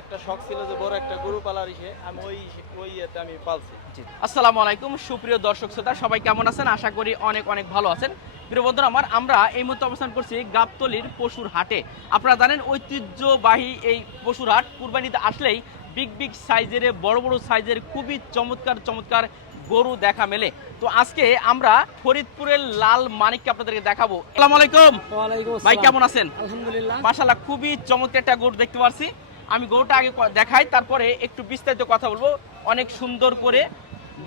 একটা শখ ছিল যে বড় একটা গরু পালার ইসে আমি ওই ওই ইয়েতে আমি পালছি। আসসালামু আলাইকুম সুপ্রিয় দর্শক শ্রোতা সবাই কেমন আছেন? আশা করি অনেক অনেক ভালো আছেন। প্রিয় বন্ধুরা আমার আমরা এই মুহূর্তে অবস্থান করছি গাবতলির পশুর হাটে। আপনারা জানেন ঐতিহ্যবাহী এই পশুর হাট কুরবানিতে আসলেই বিগ বিগ সাইজের বড় বড় সাইজের খুবই চমৎকার চমৎকার গরু দেখা মেলে। তো আজকে আমরা ফরিদপুরের লাল মানিককে আপনাদেরকে দেখাবো। আসসালামু আলাইকুম। ভাই কেমন আছেন? আলহামদুলিল্লাহ। মাশাল্লাহ খুবই চমৎকার একটা গরু দেখতে পাচ্ছি আমি গরুটা আগে দেখাই তারপরে একটু বিস্তারিত কথা বলব। অনেক সুন্দর করে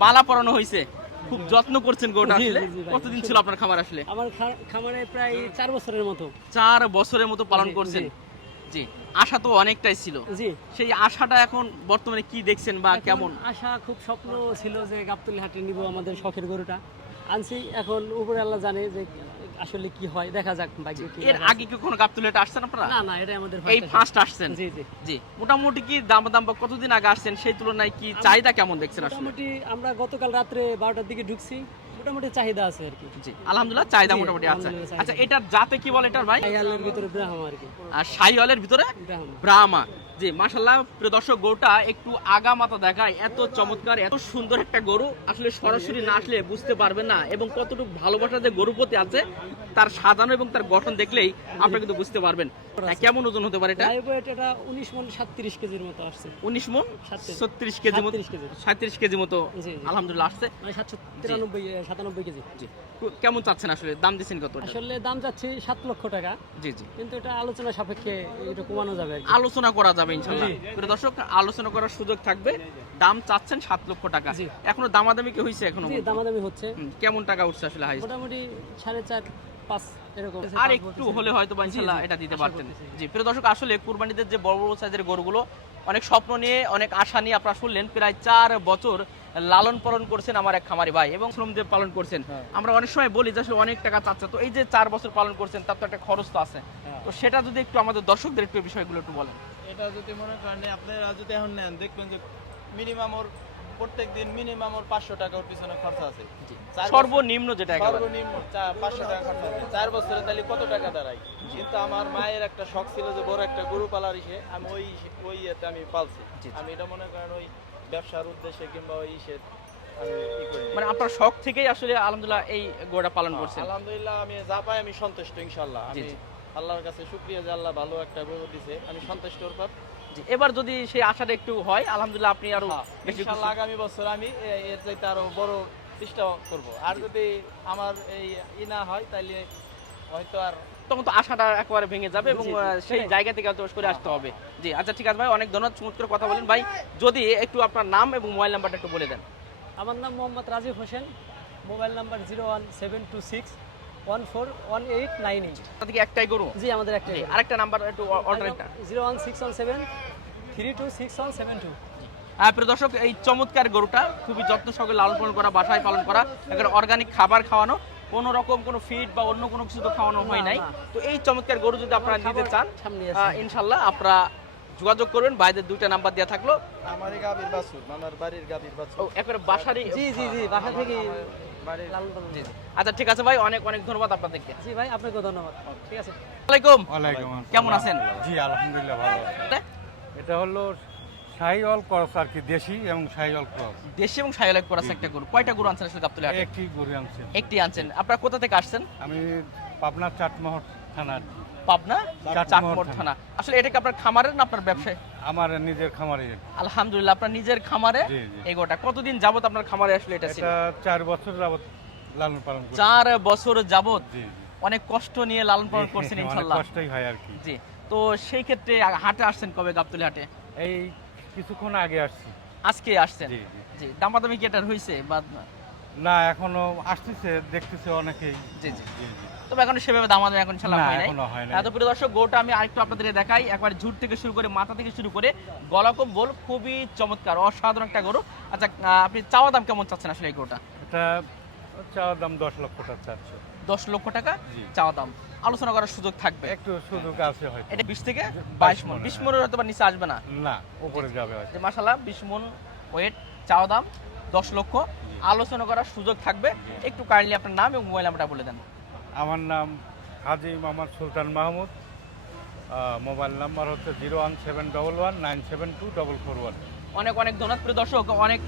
বালা পরানো হয়েছে। খুব যত্ন করছেন গরুটা আসলে। কতদিন ছিল আপনার খামার আসলে? আমার খামারে প্রায় চার বছরের মতো। চার বছরের মতো পালন করছেন। জি আশা তো অনেকটাই ছিল। জি। সেই আশাটা এখন বর্তমানে কি দেখছেন বা কেমন? আশা খুব স্বপ্ন ছিল যে গাবতলি হাটে নিব আমাদের শখের গরুটা। আনছি এখন উপরে আল্লাহ জানে যে আসলে কি হয় দেখা যাক ভাগ্যে কি এর আগে কি কোনো গাবতুলেটা আসছেন আপনারা? না না এটা আমাদের এই ফার্স্ট আসছেন? জি জি। জি মোটামুটি কি দাম দাম কতদিন আগে আসছেন? সেই তুলনায় কি চাহিদা কেমন দেখছেন আসলে? মোটামুটি আমরা গতকাল রাত্রে বারোটার দিকে ঢুকছি মোটামুটি চাহিদা আছে আর কি। জি আলহামদুলিল্লাহ চাহিদা মোটামুটি আছে। আচ্ছা এটার জাতে কি বলে এটার ভাই? আইয়ালের ভিতরে ব্রাহ্ম আর কি। আর শাহিওয়ালের ভিতরে? ব্রাহ্মা জি মাশাল্লাহ প্রিয় দর্শক গরুটা একটু আগা মাথা দেখায়। এত চমৎকার এত সুন্দর একটা গরু। আসলে সরাসরি না আসলে বুঝতে পারবেন না এবং কতটুকু ভালোবাসা যে গরুর প্রতি আছে তার সাজানো এবং তার গঠন দেখলেই আপনি কিন্তু বুঝতে পারবেন। কেমন ওজন হতে পারে এটা? এটা উনিশ মন সাতত্রিশ কেজির মতো আসছে। উনিশ মন সাতত্রিশ। ছত্রিশ কেজি মতো? 37 কেজি। মতো। আলহামদুলিল্লাহ আসছে। মানে সাতশো তিরানব্বই সাতানব্বই কেজি। জি। কেমন চাচ্ছেন আসলে? দাম দিচ্ছেন কত আসলে দাম যাচ্ছে সাত লক্ষ টাকা। জি জি। কিন্তু এটা আলোচনা সাপেক্ষে এটা কমানো যাবে আলোচনা করা যাবে ইনশাল্লাহ। দর্শক আলোচনা করার সুযোগ থাকবে। দাম চাচ্ছেন সাত লক্ষ টাকা। এখনও দামাদামি কি হয়েছে এখনও জি দামাদামি হচ্ছে। কেমন টাকা উঠছে আসলে হাইস্ট মোটামুটি সাড়ে চার পাঁচ এরকম আর একটু হলে হয়তো ইনশাল্লাহ এটা দিতে পারতেন। জি প্রিয় দর্শক আসলে কুরবানিদের যে বড় বড় সাইজের গরুগুলো অনেক স্বপ্ন নিয়ে অনেক আশা নিয়ে আপনারা শুনলেন। প্রায় চার বছর লালন পালন করছেন আমার এক খামারি ভাই এবং শ্রম দিয়ে পালন করছেন। হ্যাঁ। আমরা অনেক সময় বলি যে আসলে অনেক টাকা চাচ্ছে। তো এই যে চার বছর পালন করছেন তার তো একটা খরচ তো আছে। হ্যাঁ। তো সেটা যদি একটু আমাদের দর্শকদের একটু বিষয়গুলো একটু বলেন। এটা যদি মনে করেন আপনারা যদি এখন নেন দেখবেন যে মিনিমাম ওর প্রত্যেক দিন মিনিমাম ওর পাঁচশো টাকা ওর পিছনে খরচা আছে। সর্বনিম্ন যেটা সর্বনিম্ন পাঁচশো টাকা খরচা আছে। চার বছরে তাহলে কত টাকা দাঁড়ায়? কিন্তু আমার মায়ের একটা শখ ছিল যে বড় একটা গরু পালার ইসে। আমি ওই ওই ইয়েতে আমি পালছি। আমি এটা মনে করেন ওই ব্যবসার উদ্দেশ্যে কিংবা ওই ইসে মানে আপনার শখ থেকেই আসলে আলহামদুলিল্লাহ এই গোড়া পালন করছেন? আলহামদুলিল্লাহ আমি যা পাই আমি সন্তুষ্ট ইনশাল্লাহ আমি আল্লাহর কাছে শুক্রিয়া যে আল্লাহ ভালো একটা গরু দিছে আমি সন্তুষ্ট ওর পর এবার যদি সেই আশাটা একটু হয় আলহামদুলিল্লাহ আপনি আরও বেশি ইনশাল্লাহ আগামী বছর আমি এর চাইতে আরও বড় চেষ্টা করব। আর যদি আমার এই ই না হয় তাহলে হয়তো আর তখন তো আশাটা একেবারে ভেঙে যাবে এবং সেই জায়গা থেকে হয়তো করে আসতে হবে। জি আচ্ছা ঠিক আছে ভাই অনেক ধন্যবাদ। চমৎকার কথা বলেন ভাই। যদি একটু আপনার নাম এবং মোবাইল নাম্বারটা একটু বলে দেন। আমার নাম Mohammad Rajib Hossain. Mobile number zero one seven two six one four one eight nine eight. থেকে একটাই গরু? জি আমাদের একটা জি, আরেকটা নাম্বার একটু অল্টারনেটটা zero one six one seven three two six one seven two. প্রিয় দর্শক এই চমৎকার গরুটা খুবই যত্ন সহকারে লালন পালন করা বাসায় পালন করা এখানে অর্গানিক খাবার খাওয়ানো। কোনো রকম কোনো ফিড বা অন্য কোনো কিছু তো খাওয়ানো হয় নাই। তো এই চমৎকার গরু যদি আপনারা নিতে চান সামনে ইনশাল্লাহ আপনারা যোগাযোগ করবেন বাইরের দুইটা নাম্বার দেওয়া থাকল। আমারই গাভীর বাছুর আমার বাড়ির গাভীর ও বাছুর একবারে বাসারই জি জি জি বাসা থেকে বাড়ির লালন জি, জি। আচ্ছা ঠিক আছে ভাই অনেক অনেক ধন্যবাদ আপনাদেরকে। জি ভাই আপনাকে ধন্যবাদ। ঠিক আছে। আসসালামাইকুম ওয়ালাইকুম আসসালাম। কেমন আছেন? জি আলহামদুলিল্লাহ ভালো। এটা হলো শাহিওয়াল ক্রস আর কি দেশি এবং শাহিওয়াল ক্রস। দেশি এবং সাইলাইট করা আছে একটা গরু। কয়টা গরু আনছেন আসলে গাবতলী হাটে? একটি গরু আনছি একটি আনছেন। আপনারা কোথা থেকে আসছেন? আমি পাবনার চাটমোহর থানার পাবনা চাটমোহর থানা। থানা। আসলে এটা কি আপনার খামারের না আপনার ব্যবসায়? আমার নিজের খামারে। আলহামদুলিল্লাহ আপনার নিজের খামারে। এই গোটা কতদিন যাবত আপনার খামারে আসলে এটা ছিল? চার বছর যাবত লালন পালন চার বছর যাবত অনেক কষ্ট নিয়ে লালন পালন করছেন অনেক ইনশাল্লাহ। কষ্টই হয় আর কি। জি। তো সেই ক্ষেত্রে হাটে আসছেন কবে গাবতলী হাটে? এই কিছুক্ষণ আগে আসছি। আজকে আসছেন? জি জি। দামাদামি কি এটার হয়েছে বা না? এখনও আসতেছে দেখতেছে অনেকেই। জি জি। তবে এখন সেভাবে দামাদামি এখন না, হয় নাই। নাই। এত প্রিয় দর্শক গোটা আমি আরেকটু আপনাদের দেখাই। একবার ঝুট থেকে শুরু করে মাথা থেকে শুরু করে গলা কম্বল খুবই চমৎকার অসাধারণ একটা গরু। আচ্ছা আপনি চাওয়া দাম কেমন চাচ্ছেন আসলে এই গরুটা? এটা চাওয়ার দাম দশ লক্ষ টাকা চাচ্ছে। দশ লক্ষ টাকা। চাওয়া দাম। আলোচনা করার সুযোগ থাকবে। একটু সুযোগ আছে হয়তো। এটা বিশ থেকে বাইশ মন। বিশ হ্যাঁ। মনের হয়তো বা নিচে আসবে না। না উপরে যাবে যে মাসাল্লাহ বিশ মন ওয়েট চাওয়া দাম দশ লক্ষ। আলোচনা করার সুযোগ থাকবে। একটু কাইন্ডলি আপনার নাম এবং মোবাইল নাম্বারটা বলে দেন। আমার নাম হাজি মোহাম্মদ সুলতান মাহমুদ। মোবাইল নাম্বার হচ্ছে zero one seven double one nine seven two double four one. অনেক অনেক ধন্যবাদ। প্রিয় দর্শক অনেক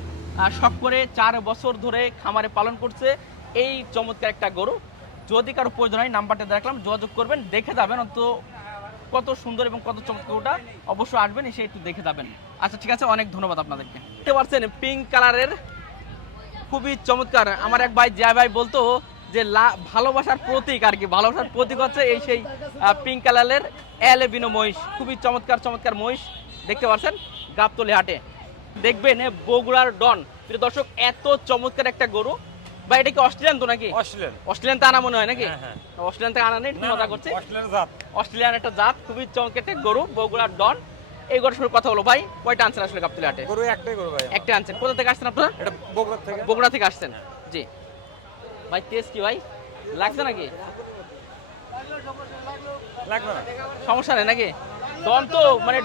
শখ করে চার বছর ধরে খামারে পালন করছে এই চমৎকার একটা গরু। যদি কারও প্রয়োজন হয়, নাম্বারটা দেখলাম যোগাযোগ করবেন, দেখে যাবেন অন্ত কত সুন্দর এবং কত চমৎকার ওটা অবশ্যই আসবেন, এসে একটু দেখে যাবেন। আচ্ছা ঠিক আছে, অনেক ধন্যবাদ আপনাদেরকে। দেখতে পাচ্ছেন পিঙ্ক কালারের খুবই চমৎকার। আমার এক ভাই জিয়া ভাই বলতো যে ভালোবাসার প্রতীক আর কি, ভালোবাসার প্রতীক হচ্ছে এই সেই পিঙ্ক কালারের অ্যালেবিনো মহিষ, খুবই চমৎকার চমৎকার মহিষ। দেখতে পাচ্ছেন, গাবতলি হাটে। দেখবেন, বগুড়ার ডন। প্রিয় দর্শক, এত চমৎকার একটা গরু। বা এটা কি অস্ট্রেলিয়ান তো নাকি? অস্ট্রেলিয়ান। অস্ট্রেলিয়ান তো আনা মনে হয় নাকি? হ্যাঁ, হ্যাঁ। অস্ট্রেলিয়ান থেকে আনা নেই মজা করছে। অস্ট্রেলিয়ান জাত। অস্ট্রেলিয়ান একটা জাত খুবই চমৎকার একটা গরু বগুড়ার ডন। এই গরুর সঙ্গে কথা হলো ভাই কয়টা আনছেন আসলে গাবতলি হাটে? গরু একটাই গরু ভাই একটা আনছেন। কোথা থেকে আসছেন আপনারা? এটা বগুড়া থেকে। বগুড়া থেকে আসছেন? জি। ভাই টেস্ট কি ভাই? লাগছে নাকি? লাগবে না। সমস্যা নেই নাকি? ডন তো মানে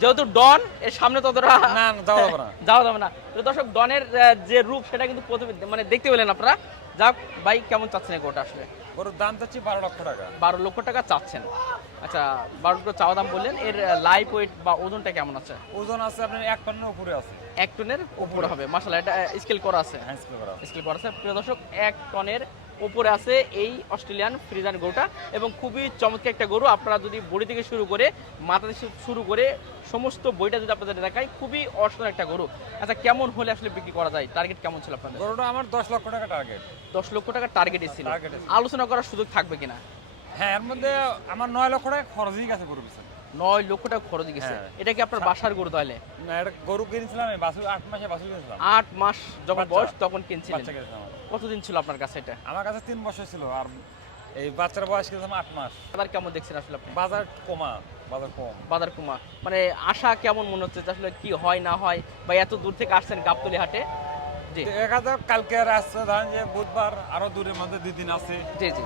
যেহেতু ডন এর সামনে তো অতটা না, যাওয়া যাবে না। যাওয়া যাবে না। তো দর্শক ডনের যে রূপ সেটা কিন্তু প্রথমে মানে দেখতে পেলেন আপনারা। যাক ভাই কেমন চাচ্ছেন গোটা আসলে? গরুর দাম চাচ্ছি বারো লক্ষ টাকা। বারো লক্ষ টাকা চাচ্ছেন। আচ্ছা বারো লক্ষ চাওয়া দাম বললেন। এর লাইফ ওয়েট বা ওজনটা কেমন আছে? ওজন আছে আপনার এক টনের উপরে আছে। এক টনের উপরে হবে। মাসালা এটা স্কেল করা আছে। হ্যাঁ স্কেল করা আছে। স্কেল করা আছে। প্রিয় দর্শক এক টনের উপরে আছে এই অস্ট্রেলিয়ান ফ্রিজান গরুটা এবং খুবই চমৎকার একটা গরু। আপনারা যদি বডি থেকে শুরু করে মাথা থেকে শুরু করে সমস্ত বইটা যদি আপনাদের দেখায় খুবই অসাধারণ একটা গরু। আচ্ছা কেমন হলে আসলে বিক্রি করা যায়? টার্গেট কেমন ছিল আপনাদের? গরুটা আমার দশ লক্ষ টাকা টার্গেট দশ লক্ষ টাকা টার্গেট ছিল। Target আলোচনা করার সুযোগ থাকবে কিনা? হ্যাঁ এর মধ্যে আমার নয় লক্ষ টাকা খরচই গেছে গরু পিছনে। নয় লক্ষ টাকা খরচ গেছে। হ্যাঁ। এটা কি আপনার বাসার গরু তাহলে? না এটা গরু কিনেছিলাম আট মাসে বাছুর কিনেছিলাম। আট মাস যখন বয়স তখন কিনছিলেন। কিনেছিলাম। কতদিন ছিল আপনার কাছে এটা? আমার কাছে তিন বছর ছিল আর এই বাচ্চার বয়স কিনেছিলাম আট মাস। বাজার কেমন দেখছেন আসলে আপনি? বাজার কমা বাজার কম। বাজার কুমা। মানে আশা কেমন মনে হচ্ছে যে আসলে কি হয় না হয়? বা এত দূর থেকে আসছেন গাবতলি হাটে? জি। দেখা যাক কালকে আর আসছে ধরেন যে বুধবার আরও দূরের মধ্যে দুই দিন আছে। জি জি।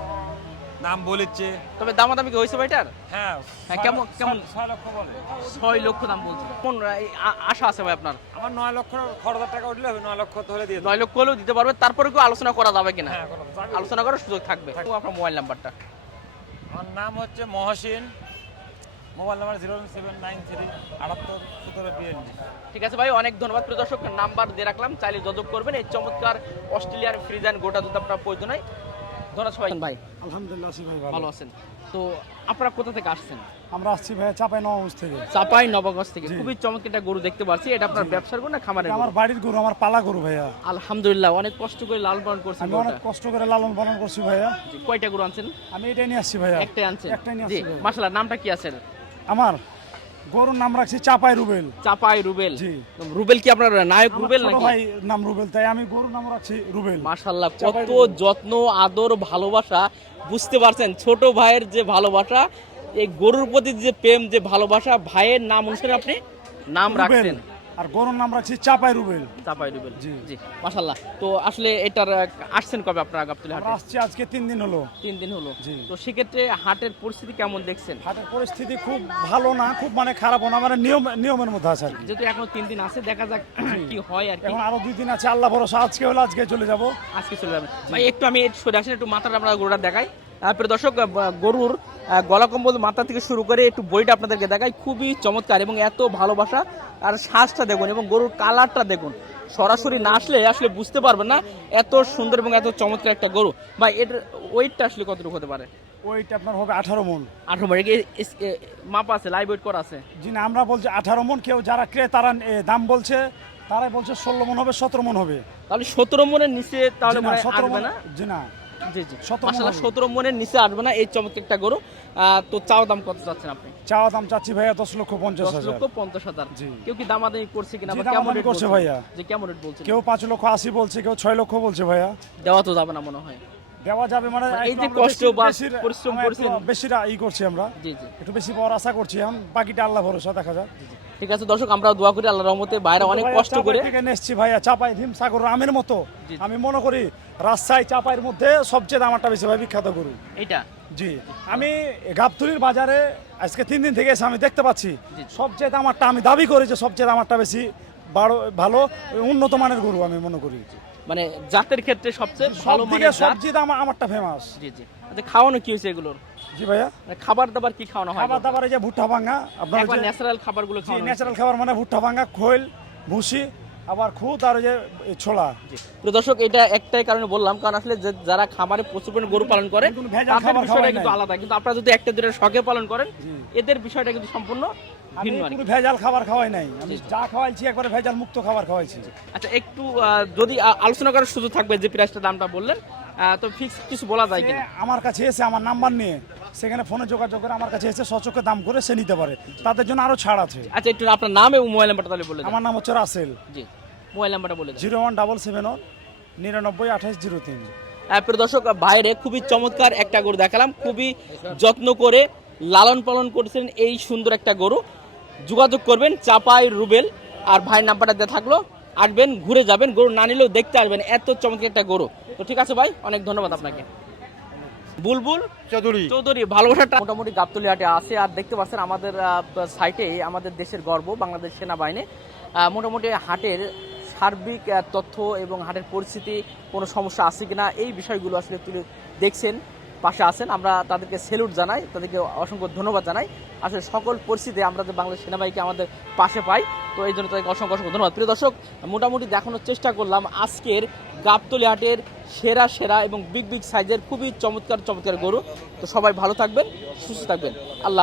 নাম বলেছে। তবে দামাদামি কি হয়েছে ভাইটার? হ্যাঁ হ্যাঁ, কেমন- কেমন? ছয়- লক্ষ বলে। ছয় লক্ষ দাম বলছে। কোন আশা আছে ভাই আপনার? আমার নয় লক্ষ খরচ টাকা উঠলে হবে নয় লক্ষ হলে দিয়ে। নয় লক্ষ হলেও দিতে পারবে তারপরে কি আলোচনা করা যাবে কিনা? হ্যাঁ আলোচনা করার সুযোগ থাকবে। আপনার মোবাইল নাম্বারটা। আমার নাম হচ্ছে Mohsin. Mobile number zero seven nine three আটাত্তর সতেরো বিএনজি ঠিক আছে ভাই অনেক ধন্যবাদ। প্রিয় দর্শক নাম্বার দিয়ে রাখলাম। চাইলে যোগাযোগ করবেন। এই চমৎকার অস্ট্রেলিয়ার ফ্রিজান গোটা যদি আপনার প্রয়োজন হয়। ধন্যবাদ সবাই। ভাই? আলহামদুলিল্লাহ ভাই ভালো। আছেন। তো আপনারা কোথা থেকে আসছেন? আমরা আসছি ভাই চাপাই নবাবগঞ্জ থেকে। চাপাই নবগঞ্জ থেকে। খুবই চমৎকার একটা গরু দেখতে পাচ্ছি। এটা আপনার ব্যবসার গরু না খামারের গরু? আমার বাড়ির গরু আমার পালা গরু ভাইয়া। আলহামদুলিল্লাহ অনেক কষ্ট করে লাল পালন করছেন আমি অনেক কষ্ট করে লালন পালন করছি ভাইয়া। কয়টা গরু আনছেন? আমি এটাই নিয়ে আসছি ভাইয়া। একটাই আনছেন। একটাই নিয়ে আসছি মাশাআল্লাহ নামটা কি আছে? আমার? গরুর নাম রাখছি চাপাই রুবেল। চাপাই রুবেল। জি। রুবেল কি আপনার নায়ক রুবেল নাকি? ভাই নাম রুবেল তাই আমি গরুর নাম রাখছি রুবেল। মাশাআল্লাহ কত যত্ন আদর ভালোবাসা বুঝতে পারছেন? ছোট ভাইয়ের যে ভালোবাসা এই গরুর প্রতি যে প্রেম যে ভালোবাসা ভাইয়ের নাম অনুসারে আপনি নাম রাখছেন। আর গরুর নাম রাখছি চাপাই রুবেল। চাপাই রুবেল। জি। জি মাশাআল্লাহ। তো আসলে এটার আসছেন কবে আপনারা গাবতলী হাটে? আসছি আজকে তিন দিন হলো। তিন দিন হলো। জি। তো সেক্ষেত্রে হাটের পরিস্থিতি কেমন দেখছেন? হাটের পরিস্থিতি খুব ভালো না খুব মানে খারাপ না মানে নিয়ম নিয়মের মধ্যে আছে আর কি। যেহেতু এখনও তিন দিন আছে দেখা যাক কি হয় আর কি। এখন আরও দুই দিন আছে আল্লাহ ভরসা আজকে হলো আজকে চলে যাব। আজকে চলে যাবে ভাই একটু আমি সরে আসেন একটু মাথাটা আমরা গরুটা দেখাই। তারপরে দর্শক গরুর গলা কম্বল মাথা থেকে শুরু করে একটু বইটা আপনাদেরকে দেখায় খুবই চমৎকার এবং এত ভালোবাসা আর শ্বাসটা দেখুন এবং গরুর কালারটা দেখুন। সরাসরি না আসলে আসলে বুঝতে পারবেন না এত সুন্দর এবং এত চমৎকার একটা গরু। ভাই এর ওয়েটটা আসলে কতটুকু হতে পারে? ওইটা আপনার হবে আঠারো মন। আঠারো মন মাপ আছে লাইভ ওয়েট করা আছে? জি না আমরা বলছি আঠারো মন কেউ যারা ক্রেতারা দাম বলছে তারাই বলছে ষোলো মন হবে সতেরো মন হবে। তাহলে সতেরো মনের নিচে তাহলে না, মনে 17 আসবে না? জি না। জি জি। মাসাল্লাহ সতেরো মনের নিচে আসবে না এই চমৎকার একটা গরু তো চাও দাম কত চাচ্ছেন আপনি? চাওয়া দাম চাচ্ছি ভাইয়া দশ লক্ষ পঞ্চাশ হাজার লক্ষ পঞ্চাশ হাজার। কেউ কি দামাদামি করছে কিনা কেমন রেট করছে ভাইয়া। যে কেমন রেট বলছে কেউ পাঁচ লক্ষ আশি বলছে কেউ ছয় লক্ষ বলছে ভাইয়া। দেওয়া তো যাবে না মনে হয়। দেওয়া যাবে মানে মানে এই যে কষ্ট বা পরিশ্রম করছেন। বেশিরা ই করছি আমরা। জি জি। একটু বেশি পাওয়ার আশা করছি এখন। বাকিটা আল্লাহ ভরসা দেখা যাক। ঠিক আছে দর্শক আমরা দোয়া করি আল্লাহ রহমতে বাইরে অনেক কষ্ট করে। নিয়ে এসছি ভাইয়া চাপাই ভীম সাগর আমের মতো আমি মনে করি রাজশাহী চাপাইয়ের মধ্যে সবচেয়ে দামারটা বেশি ভাই বিখ্যাত গরু। এটা? জি আমি গাবতলির বাজারে আজকে তিন দিন থেকে এসে আমি দেখতে পাচ্ছি সবচেয়ে দামারটা আমি দাবি করি যে সবচেয়ে দামারটা বেশি বড় ভালো উন্নত মানের গরু আমি মনে করি। মানে জাতের ক্ষেত্রে সবচেয়ে সব ভালো জাত? সবজি দাম আমারটা ফেমাস জি জি। আচ্ছা খাওয়ানো কি হয়েছে এগুলোর? জি ভাইয়া। মানে খাবার দাবার কি খাওয়ানো হয়? খাবার দাবার এই যে ভুট্টা ভাঙা আপনার একবার ন্যাচারাল খাবারগুলো খাওয়ানো ন্যাচারাল খাবার মানে ভুট্টা ভাঙা খোল ভুসি আবার খুদ আর যে ছোলা। প্রিয় দর্শক এটা একটাই কারণে বললাম কারণ আসলে যারা খামারে প্রচুর পরিমাণে গরু পালন করে তাদের বিষয়টা কিন্তু আলাদা। কিন্তু আপনারা যদি একটা দুটো শখে পালন করেন এদের বিষয়টা কিন্তু সম্পূর্ণ ভিন্ন কোনো ভেজাল খাবার খাওয়াই নাই। আমি যা খাওয়াইছি একবারে ভেজাল মুক্ত খাবার খাওয়াইছি। আচ্ছা একটু যদি আলোচনা করার সুযোগ থাকবে যে প্রাইসটা দামটা বললেন তো ফিক্স কিছু বলা যায় কিনা? আমার কাছে এসে আমার নাম্বার নিয়ে সেখানে ফোনে যোগাযোগ করে আমার কাছে এসে সচক্ষে দাম করে সে নিতে পারে। তাদের জন্য আরও ছাড় আছে। আচ্ছা একটু আপনার নাম এবং মোবাইল নাম্বারটা তাহলে বলে আমার নাম হচ্ছে রাসেল। জি মোবাইল নাম্বারটা বলে zero one double seven one নিরানব্বই আঠাশ জিরো তিন। প্রিয় দর্শক বাইরে খুবই চমৎকার একটা গরু দেখালাম। খুবই যত্ন করে লালন পালন করেছেন এই সুন্দর একটা গরু। যোগাযোগ করবেন চাপাই রুবেল আর ভাইয়ের নাম্বারটা দেওয়া থাকল। আসবেন ঘুরে যাবেন গরু না নিলেও দেখতে আসবেন এত চমৎকার একটা গরু। তো ঠিক আছে ভাই অনেক ধন্যবাদ আপনাকে। বুলবুল চৌধুরী। চৌধুরী ভালোবাসাটা মোটামুটি গাবতলি হাটে আছে আর দেখতে পাচ্ছেন আমাদের সাইটে আমাদের দেশের গর্ব বাংলাদেশ সেনাবাহিনী। মোটামুটি হাটের সার্বিক তথ্য এবং হাটের পরিস্থিতি কোনো সমস্যা আছে কিনা এই বিষয়গুলো আসলে তুলে দেখছেন। পাশে আছেন, আমরা তাদেরকে সেলুট জানাই, তাদেরকে অসংখ্য ধন্যবাদ জানাই। আসলে সকল পরিস্থিতি আমরা যে বাংলাদেশ সেনাবাহিনীকে আমাদের পাশে পাই, তো এই জন্য তাদেরকে অসংখ্য অসংখ্য ধন্যবাদ। প্রিয় দর্শক, মোটামুটি দেখানোর চেষ্টা করলাম আজকের গাবতলি হাটের সেরা সেরা এবং বিগ বিগ সাইজের খুবই চমৎকার চমৎকার গরু। তো সবাই ভালো থাকবেন, সুস্থ থাকবেন। আল্লাহ